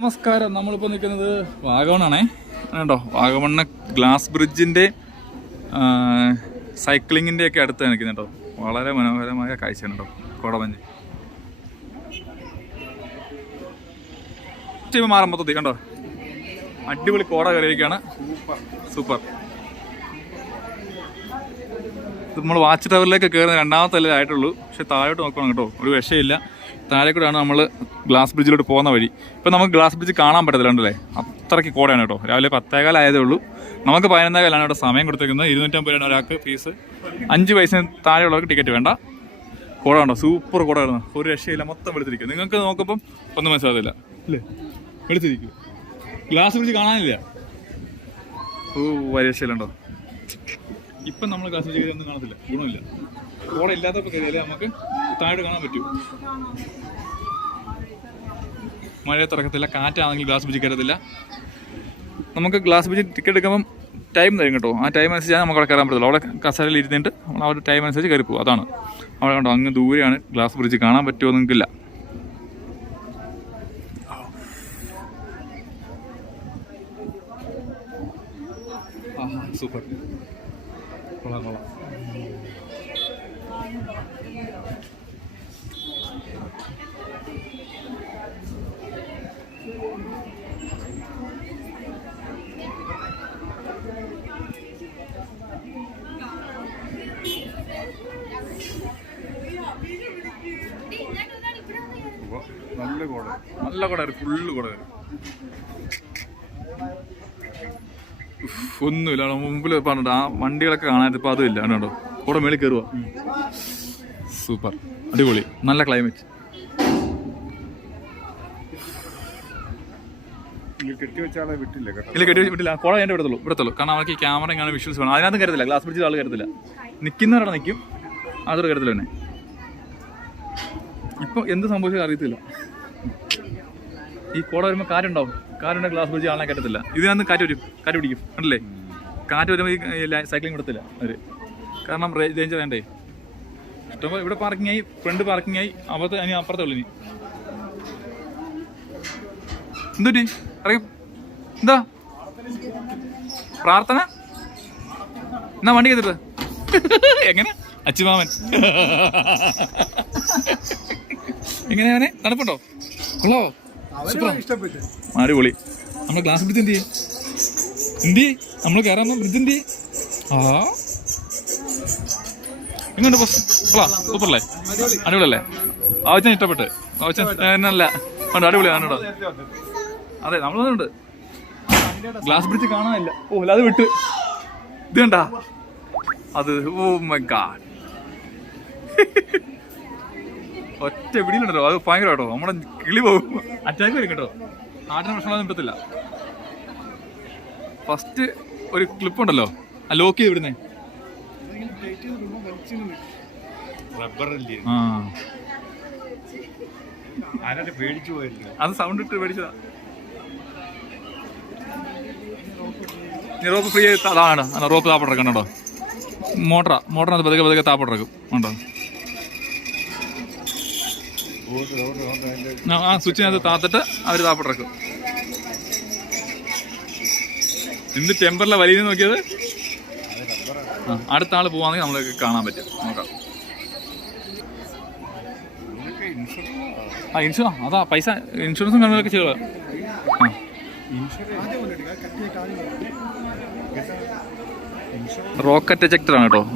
നമസ്കാരം. നമ്മളിപ്പോൾ നിൽക്കുന്നത് വാഗമണ്ണാണേ. കണ്ടോ? വാഗമണ്ണ ഗ്ലാസ് ബ്രിഡ്ജിന്റെ സൈക്ലിങ്ങിന്റെ ഒക്കെ അടുത്ത് നിൽക്കുന്നത് കേട്ടോ. വളരെ മനോഹരമായ കാഴ്ചയാണ് കേട്ടോ. കോടമഞ്ഞ്. ടീം മാറാൻ മൊത്തത്തിൽ കണ്ടോ? അടിപൊളി കോട കയറിയിരിക്കുകയാണ്. സൂപ്പർ. നമ്മൾ വാച്ച് ടവറിലേക്ക് കയറുന്ന രണ്ടാമത്തെ അല്ലേ ആയിട്ടുള്ളൂ പക്ഷെ താഴോട്ട് നോക്കണം കേട്ടോ. ഒരു രക്ഷയില്ല താഴെ കൂടെയാണ് നമ്മൾ ഗ്ലാസ് ബ്രിഡ്ജിലോട്ട് പോകുന്ന വഴി. ഇപ്പം നമുക്ക് ഗ്ലാസ് ബ്രിഡ്ജ് കാണാൻ പറ്റത്തില്ല ഉണ്ടല്ലേ അത്രയ്ക്ക് കോടയാണ് കേട്ടോ. രാവിലെ പത്തേകാലായതേ ഉള്ളൂ. നമുക്ക് പതിനൊന്നേകാലാണ് ഇവിടെ സമയം കൊടുത്തേക്കുന്നത് ഇരുന്നൂറ്റമ്പത് രൂപയാണ് ഒരാൾക്ക് ഫീസ് അഞ്ച് വയസ്സിന് താഴെയുള്ളവർക്ക് ടിക്കറ്റ് വേണ്ട. കോട ഉണ്ടോ സൂപ്പർ കോട ആയിരുന്നു ഒരു രക്ഷയില്ല മൊത്തം വെളുത്തിരിക്കും. നിങ്ങൾക്ക് നോക്കുമ്പം ഒന്നും മനസ്സിലാകത്തില്ല. അല്ലേ? വെളുത്തിരിക്കും. ഗ്ലാസ് ബ്രിഡ്ജ് കാണാനില്ല. ഓ രക്ഷയിലുണ്ടോ ഇപ്പം നമ്മൾ ഗ്ലാസ് ബ്രിഡ്ജ് ഒന്നും കാണത്തില്ല. ഗുണമില്ല. കോട ഇല്ലാത്തപ്പോൾ കയറിയാലേ നമുക്ക് താഴോട്ട് കാണാൻ പറ്റൂ. മഴയെ തുറക്കത്തില്ല കാറ്റാണെങ്കിൽ ഗ്ലാസ് ബ്രിഡ്ജ് കയറത്തില്ല. നമുക്ക് ഗ്ലാസ് ബ്രിഡ്ജ് ടിക്കറ്റ് എടുക്കുമ്പം ടൈം തരും കേട്ടോ. ആ ടൈം അനുസരിച്ച് നമുക്ക് അവിടെ കയറാൻ പറ്റില്ല അവിടെ കസേരയിൽ ഇരുന്നിട്ട് നമ്മൾ ആ ഒരു ടൈം അനുസരിച്ച് കയറി പോകും അതാണ്. അവിടെ കണ്ടോ അങ്ങ് ദൂരെയാണ് ഗ്ലാസ് ബ്രിഡ്ജ് കാണാൻ പറ്റുമോ നിങ്ങൾക്കില്ല. സൂപ്പർ കൊള്ളാം കൊള്ളാം. നല്ല കുട നല്ല കുട ഫുള്ള് കുട ഒന്നുമില്ല. മുമ്പിൽ പറഞ്ഞിട്ട് ആ വണ്ടികളൊക്കെ കാണാൻ ഇപ്പം അതും ഇല്ല കേട്ടോ കൂടെ മേളിൽ കയറുക സൂപ്പർ. അടിപൊളി. നല്ല ക്ലൈമറ്റ് ഇല്ല കെട്ടി വിട്ടില്ല കുട എന്റെ വിടത്തുള്ളൂ വിടത്തുള്ളൂ കാരണം അവർക്ക് ക്യാമറ ഇങ്ങനെ വിഷ്വൽസ് വേണം. അതിനകത്ത് കരുതില്ല ഗ്ലാസ് ബ്രിഡ്ജിൽ ആൾ കരുതില്ല നിൽക്കുന്നവരവിടെ നിൽക്കും അതൊരു കരുതൽ തന്നെ ഇപ്പൊ എന്ത് സംഭവിച്ചത് അറിയത്തില്ല. ഈ കോട വരുമ്പോൾ കാറ്റുണ്ടാവും. കാറ്റുണ്ടെ ഗ്ലാസ് ബ്രിഡ്ജ് ആളെ കയറ്റത്തില്ല. ഇതിനകത്ത് കാറ്റ് വരും. കാറ്റ് പിടിക്കും. കണ്ടില്ലേ? കാറ്റ് വരുമ്പോൾ ഈ സൈക്ലിംഗ് വിടത്തില്ല അവർ. കാരണം റേഞ്ച് വേണ്ടേ? ഇഷ്ടംപോലെ ഇവിടെ പാർക്കിംഗ് ആയി ഫ്രണ്ട് പാർക്കിംഗ് ആയി അപ്പുറത്ത് ഇനി അപ്പുറത്തേ ഉള്ളു ഇനി. എന്തുറ്റി അറിയാം എന്താ? പ്രാർത്ഥന? എന്നാ വണ്ടി കയറ്റിട്ട് എങ്ങനെ? അച്ചുമാമൻ എങ്ങനെയാവനെ തണുപ്പുണ്ടോ? കൊള്ളോ അടിപൊളി. നമ്മുടെ ഗ്ലാസ് ബ്രിഡ്ജ് എന്ത് ചെയ്യും? എന്ത് ചെയ്യും? നമ്മൾ കയറാൻ ബ്രിഡ്ജ് എന്ത് ചെയ്യും? ആ. എങ്ങോട്ട് ബസ് കൊള്ളാം സൂപ്പറല്ലേ? അടിപൊളിയല്ലേ? ആവശ്യം ഇഷ്ടപ്പെട്ട്. ആവശ്യം എന്നല്ല. ഉണ്ട് അടിപൊളിയാണ് കേട്ടോ. അതെ നമ്മൾ ഗ്ലാസ് ബ്രിഡ്ജ് കാണാനില്ല. ഓ അല്ല അത് വിട്ട്. ഇത് കണ്ടാ? അത് ഓ മൈ ഒറ്റ പിടിയിലുണ്ടല്ലോ. അത് ഭയങ്കര കേട്ടോ. നമ്മുടെ കിളി പോകും. അറ്റാക്ക് വരും കേട്ടോ. നാട്ടിന് പ്രശ്നമൊന്നും പറ്റത്തില്ല ഫസ്റ്റ് ഒരു ക്ലിപ്പ് ഉണ്ടല്ലോ. ആ ലോക്ക് ചെയ്ത് വിടുന്നേ. ആ. അത് സൗണ്ട് ഇട്ട് പേടിച്ചതാ. റോപ്പ് ഫ്രീ ആയി അതാണ്. റോപ്പ് താപ്പിട്ടിറക്കണം കേട്ടോ മോട്ടറാ മോട്ടറിനകത്ത് പതുക്കെ പതുക്കെ താപ്പിട്ടിറക്കും ഉണ്ടോ? ആ, സ്വിച്ചിനകത്ത് താത്തിട്ട് അവർ താപ്പിട്ടിറക്കും എന്ത് ടെമ്പറിലെ വലിയ നോക്കിയത്? അടുത്ത ആൾ പോവാണെങ്കിൽ നമ്മളൊക്കെ കാണാൻ പറ്റും. നോക്കാം നിങ്ങൾക്ക് ഇൻഷുറൻസ് ആ ഇൻഷുറൻസ് അതാ പൈസ ഇൻഷുറൻസും കാര്യങ്ങളൊക്കെ ചെയ്യുക റോക്കറ്റ് എജക്ടർ ആണ് കേട്ടോ.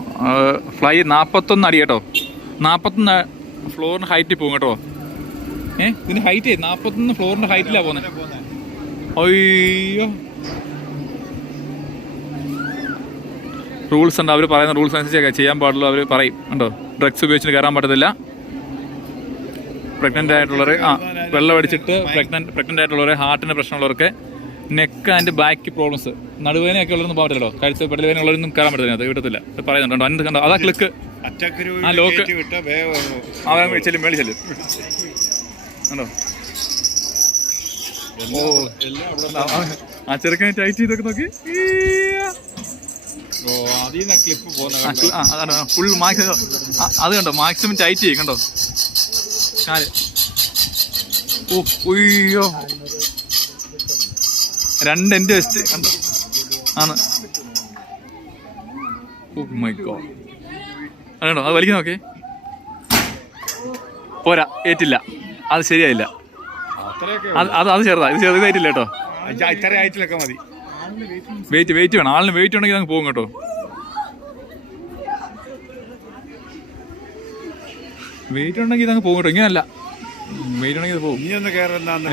ഫ്ലൈ നാൽപ്പത്തൊന്ന് അടി കേട്ടോ. നാൽപ്പത്തൊന്ന് ഫ്ലോറിന് ഹൈറ്റിൽ പോകും കേട്ടോ. ഏ ഇതിന്റെ ഹൈറ്റ് നാൽപ്പത്തൊന്ന് ഫ്ലോറിന്റെ ഹൈറ്റിലാ പോകുന്നത് അയ്യോ. റൂൾസ് ഉണ്ട്. അവർ പറയുന്ന റൂൾസ് അനുസരിച്ച് ചെയ്യാൻ പാടുള്ളൂ. അവർ പറയും. ഉണ്ടോ ഡ്രഗ്സ് ഉപയോഗിച്ചിട്ട് കയറാൻ പറ്റത്തില്ല. പ്രഗ്നന്റ് ആയിട്ടുള്ളവർ ആ വെള്ളം അടിച്ചിട്ട് പ്രഗ്നന്റ് പ്രഗ്നന്റ് ആയിട്ടുള്ളവർ ഹാർട്ടിന് പ്രശ്നമുള്ളവർക്ക് നെക്ക് ആൻഡ് ബാക്ക് പ്രോബ്ലംസ് നടുവേനയൊക്കെ ഉള്ളതൊന്നും പോകാൻ പറ്റില്ലല്ലോ. കഴുത്ത് പെടലുവേന ഉള്ളവരൊന്നും കയറാൻ പറ്റുന്നത് അത് കിട്ടത്തില്ല പറയുന്നുണ്ടോ. അന്ന് കണ്ടോ? അതാ ക്ലിക്ക് ആ, ലോക്ക്. അവൻ ചെല്ലും മേളി ചെല്ലും. കണ്ടോ? ഓ. ആ, ചെറുക്കനെ ടൈറ്റ് ചെയ്തൊക്കെ നോക്കി. അത് കണ്ടോ? മാക്സിമം ടൈറ്റ് ചെയ്യും കണ്ടോ? കാൽ ഓ ഉയ്യോ. രണ്ട് എന്റെ വെസ്റ്റ് ആണ്. ഓ മൈ ഗോഡ് അതുണ്ടോ അത് വലിക്കുന്ന നോക്കേ. പോരാ ഏറ്റില്ല. അത് ശരിയായില്ല. അത് അത് ചെറുതാ. ഇത് ചെറുതായിട്ടില്ല കേട്ടോ. വെയിറ്റ് വെയിറ്റ് വേണം. ആളിന് വെയിറ്റ് ഉണ്ടെങ്കിൽ അങ്ങ് പോകും കേട്ടോ. വെയിറ്റ് ഉണ്ടെങ്കിൽ ഇതങ്ങ് പോകും കേട്ടോ. ഇങ്ങനെയല്ല വെയിറ്റ് ഉണ്ടെങ്കിൽ ഇത് പോകും.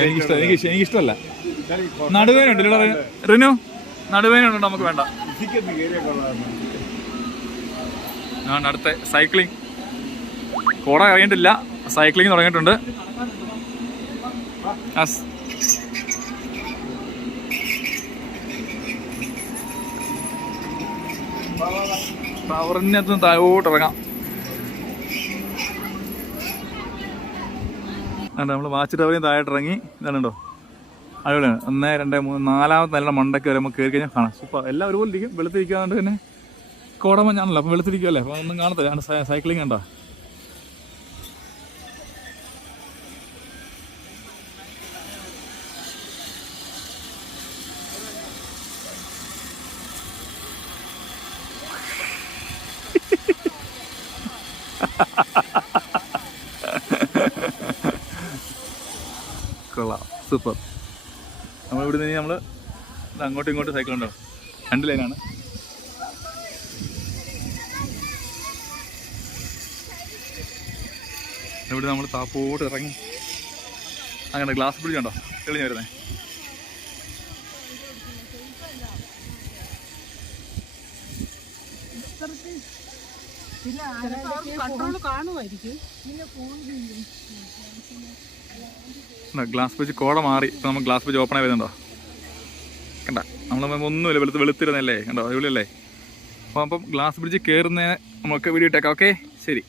എനിക്കിഷ്ടം എനിക്ക് എനിക്കിഷ്ടമല്ല നടുവേന ഉണ്ടല്ലോ റിനു നടുവേന ഉണ്ടോ നമുക്ക് വേണ്ട. അടുത്ത സൈക്ലിംഗ്. കോട ഇറങ്ങിയിട്ടില്ല. സൈക്ലിംഗ് തുടങ്ങിയിട്ടുണ്ട്. ടവറിനകത്ത് താഴോട്ട് ഇറങ്ങാം. നമ്മൾ വാച്ച് ടവറിൽ താഴോട്ട് ഇറങ്ങി ഇതാണുണ്ടോ അടിപൊളിയാണ്. ഒന്ന് രണ്ട് മൂന്ന് നാലാമത്തെ നല്ല മണ്ടയ്ക്ക് വരുമ്പോൾ കയറി കഴിഞ്ഞാൽ കാണാം. സൂപ്പർ. എല്ലാം ഒരുപോലെ ഇരിക്കും വെളുത്തിരിക്കാണ്ട് പിന്നെ? കോടമഞ്ഞാണല്ലോ അപ്പം വെളുത്തിരിക്കുമല്ലേ അപ്പം ഒന്നും കാണത്തില്ല. സൈക്ലിംഗ് ഉണ്ടോ കൊള്ളാം സൂപ്പർ. നമ്മൾ ഇവിടെ നിന്ന് നമ്മൾ അങ്ങോട്ടും ഇങ്ങോട്ടും സൈക്കിൾ ഉണ്ടോ രണ്ട് ലൈനാണ് ഇവിടെ നമ്മൾ താപ്പോട്ട് ഇറങ്ങി. അങ്ങനെ ഗ്ലാസ് ബ്രിഡ്ജ് തെളിഞ്ഞു വരുന്നേ. കൺട്രോൾ കാണുമായിരിക്കും ഗ്ലാസ് ബ്രിഡ്ജ് കോട മാറി. ഇപ്പം നമ്മൾ ഗ്ലാസ് ബ്രിഡ്ജ് ഓപ്പൺ ആയി വരുന്നുണ്ടോ? കണ്ട നമ്മൾ ഒന്നുമില്ല വെളുത്ത് വെളുത്തിരുന്നല്ലേ കണ്ടോ അടിപൊളിയല്ലേ? അപ്പോൾ അപ്പം ഗ്ലാസ് ബ്രിഡ്ജ് കയറുന്നതിന് നമുക്ക് വീഡിയോ ഇട്ടേക്കാം ഓക്കെ ശരി.